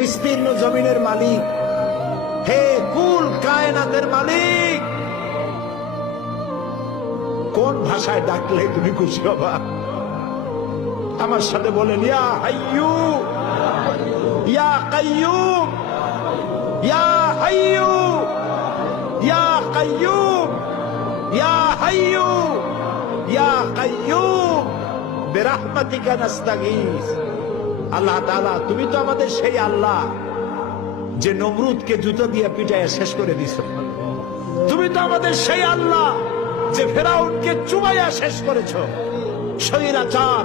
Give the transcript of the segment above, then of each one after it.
বিস্তীর্ণ জমিনের মালিক, হে কুল কায়নাতের মালিক, কোন ভাষায় ডাকলে তুমি খুশি হবা? আমার সাথে বলেন, ইয়া হাইয়ু ইয়া কাইয়ুম, ইয়া হাইয়ু ইয়া কাইয়ুম, ইয়া হাইয়ু ইয়া কাইয়ুম বিরহমাতিকা নাস্তাগীস। আল্লাহ তাআলা, তুমি তো আমাদের সেই আল্লাহ যে নমরুদকে জুতো দিয়ে পিটাইয়া শেষ করে দিছ। তুমি তো আমাদের সেই আল্লাহ যে ফেরাউনকে চুবাইয়া শেষ করেছ। স্বৈরাচার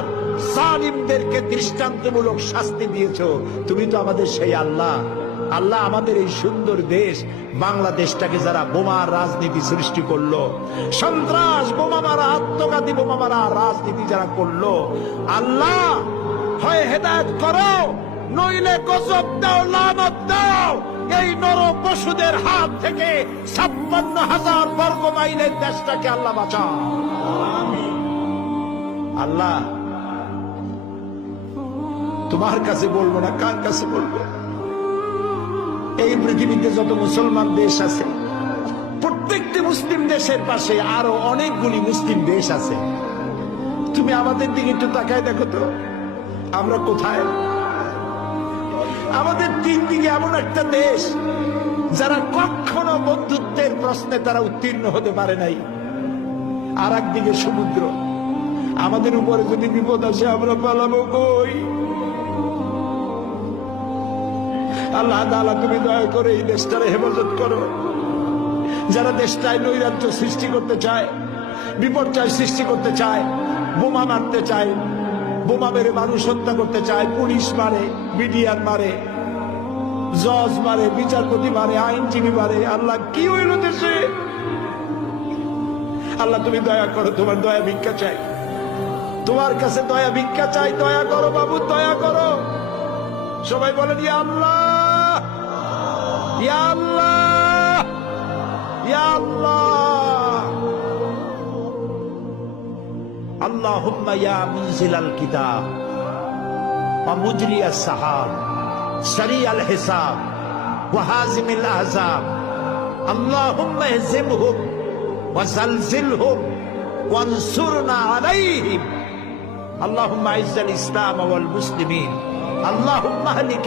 জালিমদেরকে দৃষ্টান্তমূলক শাস্তি দিয়েছ। তুমি তো আমাদের সেই আল্লাহ। আল্লাহ, আমাদের এই সুন্দর দেশ বাংলাদেশটাকে যারা বোমার রাজনীতি সৃষ্টি করলো, সন্ত্রাস, বোমা মারা, আত্মঘাতী বোমা মারা রাজনীতি যারা করলো, আল্লাহ হয় হেদায়েত করো, নইলে গজব দাও, লানত দাও। এই নর পশুদের হাত থেকে 56,000 বর্গ মাইলের দেশটাকে আল্লাহ বাঁচাও। আল্লাহ, তোমার কাছে বলবো না, কার কাছে বলবো? এই পৃথিবীতে যত মুসলমান দেশ আছে, প্রত্যেকটি মুসলিম দেশের পাশে আরো অনেকগুলি মুসলিম দেশ আছে। তুমি আমাদের দিকে একটু তাকায় দেখো তো, আমরা কোথায়? আমাদের তিন দিকে এমন একটা দেশ যারা কখনো বন্ধুত্বের প্রশ্নে তারা উত্তীর্ণ হতে পারে নাই, আর একদিকে সমুদ্র। আমাদের উপরে যদি বিপদ আসে আমরা পালাবো কই? আল্লাহ তাআলা, তুমি দয়া করে এই দেশটারে হেফাজত করো। যারা দেশটায় নৈরাজ্য সৃষ্টি করতে চায়, বিপর্যয় সৃষ্টি করতে চায়, বোমা মারতে চায়, বোমা মেরে মানুষ হত্যা করতে চায়, পুলিশ মারে, মিডিয়ার মারে, জজ মারে, বিচারপতি মারে, আইনজীবী মারে। আল্লাহ, কি হইল দেশে? আল্লাহ, তুমি দয়া করো, তোমার দয়া ভিক্ষা চাই, তোমার কাছে দয়া ভিক্ষা চাই। দয়া করো বাবু, দয়া করো। সবাই বলেন, ইয়া আল্লাহ, ইয়া আল্লাহ, ইয়া আল্লাহ। আল্লাহুম্মা ইয়া মুনজিলাল কিতাব ওয়া মুজরিয়াস সাহাব সারিয়াল হিসাব ওয়া হাজিমিল আহজাব, আল্লাহুম্মা ইহজিমহুম ওয়া জালজিলহুম ওয়ানসুরনা আলাইহিম। আল্লাহুম্মা ইজ্জিল ইসলাম ওয়াল মুসলিমিন, আল্লাহুম্মা আহলিক